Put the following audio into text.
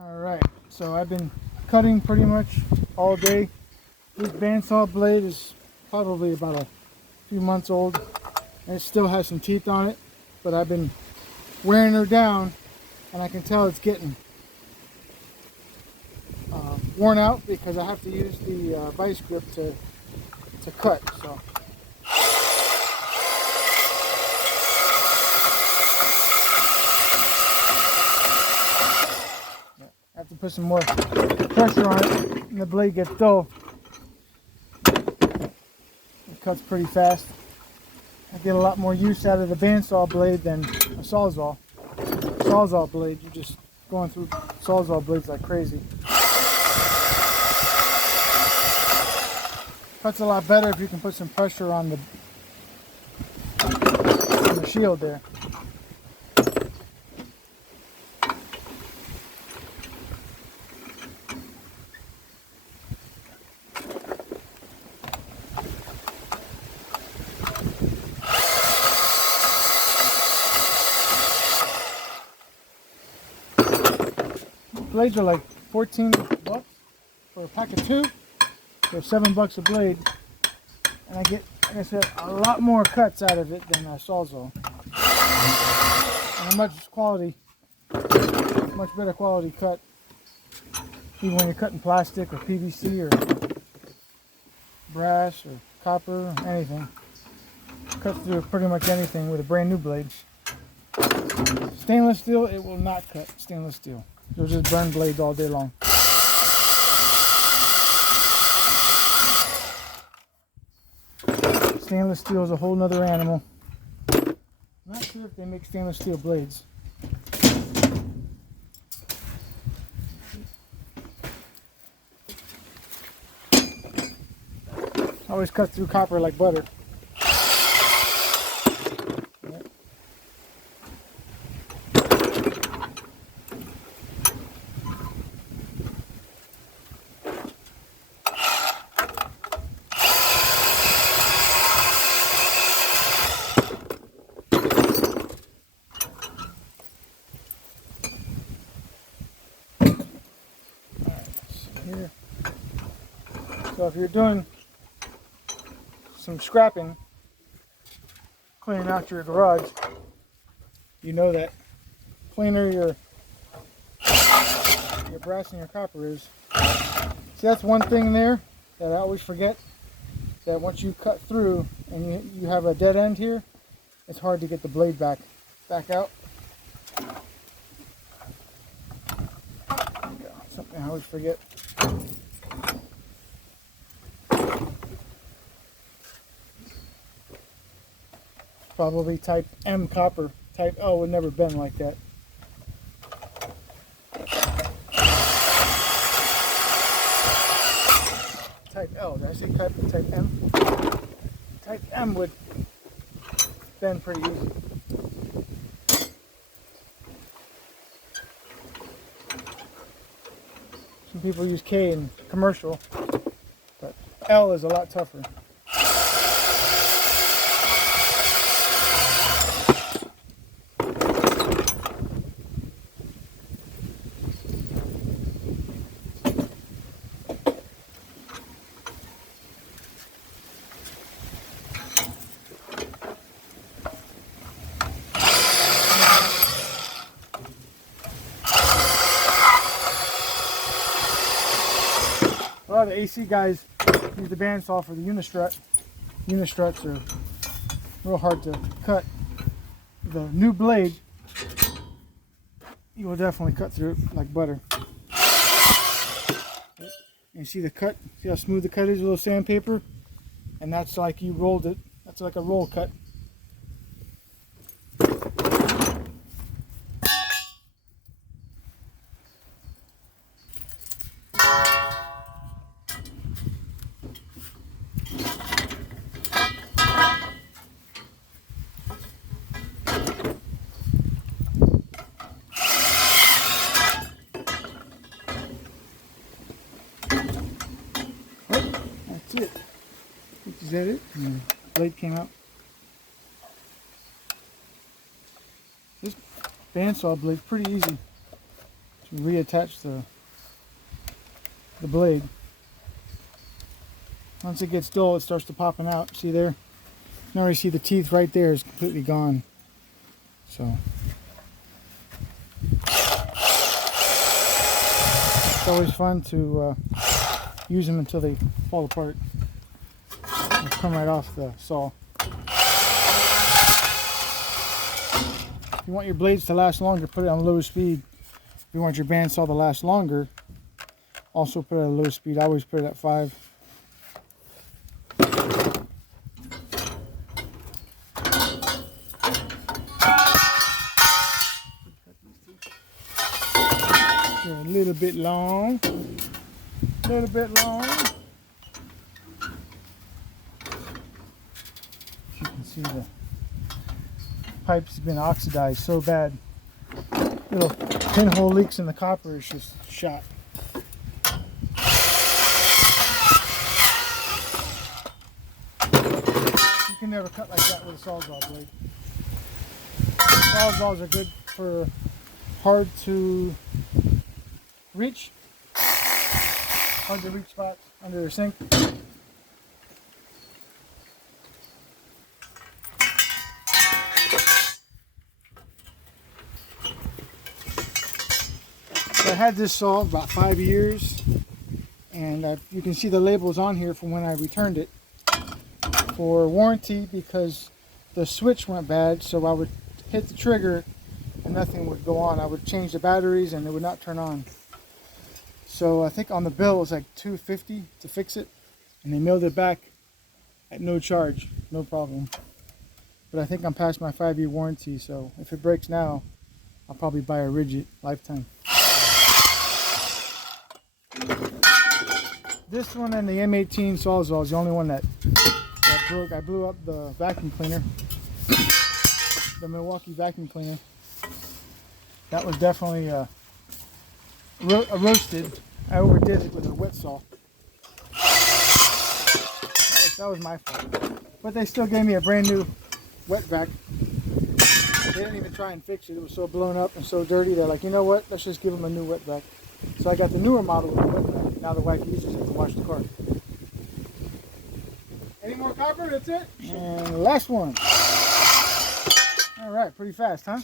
Alright, so I've been cutting pretty much all day. This bandsaw blade is probably about a few months old and it still has some teeth on it, but I've been wearing her down and I can tell it's getting worn out because I have to use the vice grip to cut. So I have to put some more pressure on it and the blade gets dull. It cuts pretty fast. I get a lot more use out of the bandsaw blade than a Sawzall. Sawzall blade, you're just going through Sawzall blades like crazy. Cuts a lot better if you can put some pressure on the shield there. Blades are like 14 bucks for a pack of 2. They're $7 a blade, and I get, like I said, a lot more cuts out of it than a Sawzall, and a much better quality cut, even when you're cutting plastic or PVC or brass or copper or anything. Cuts through pretty much anything with a brand new blade. Stainless steel, it will not cut stainless steel. You'll just burn blades all day long. Stainless steel is a whole nother animal. I'm not sure if they make stainless steel blades. Always cut through copper like butter. Here. So if you're doing some scrapping, cleaning out your garage, you know that cleaner your brass and your copper is. See, that's one thing there that I always forget, that once you cut through and you have a dead end here, it's hard to get the blade back out. There you go. Something I always forget. Probably type M copper. Type L would never bend like that. Type L, did I say type M? Type M would bend pretty easy. Some people use K in commercial, but L is a lot tougher. A lot of the AC guys use the bandsaw for the unistrut. Unistruts are real hard to cut. The new blade, you will definitely cut through it like butter. You see the cut? See how smooth the cut is with a little sandpaper? And that's like you rolled it. That's like a roll cut. That's it. Is that it? The blade came out. This bandsaw blade is pretty easy. It's you reattach the blade. Once it gets dull, it starts to popping out. See there? You can already see the teeth right there is completely gone. So it's always fun to use them until they fall apart. They'll come right off the saw. If you want your blades to last longer, put it on low speed. If you want your bandsaw to last longer, also put it at a low speed. I always put it at 5. They're a little bit long. A little bit long. You can see the pipe's been oxidized so bad. Little pinhole leaks in the copper is just shot. You can never cut like that with a Sawzall blade. Sawzalls are good for hard to reach spots under the sink. I had this saw about 5 years, and you can see the labels on here from when I returned it for warranty, because the switch went bad, so I would hit the trigger and nothing would go on. I would change the batteries and it would not turn on. So I think on the bill it was like $250 to fix it, and they mailed it back at no charge, no problem. But I think I'm past my 5-year warranty, so if it breaks now, I'll probably buy a rigid lifetime. This one and the M18 Sawzall is the only one that broke. I blew up the vacuum cleaner, the Milwaukee vacuum cleaner. That was definitely roasted. I overdid it with a wet saw. That was my fault. But they still gave me a brand new wet vac. They didn't even try and fix it. It was so blown up and so dirty. They're like, you know what? Let's just give them a new wet vac. So I got the newer model with the wet vac. Now the wife uses it to wash the car. Any more copper? That's it? And the last one. All right, pretty fast, huh?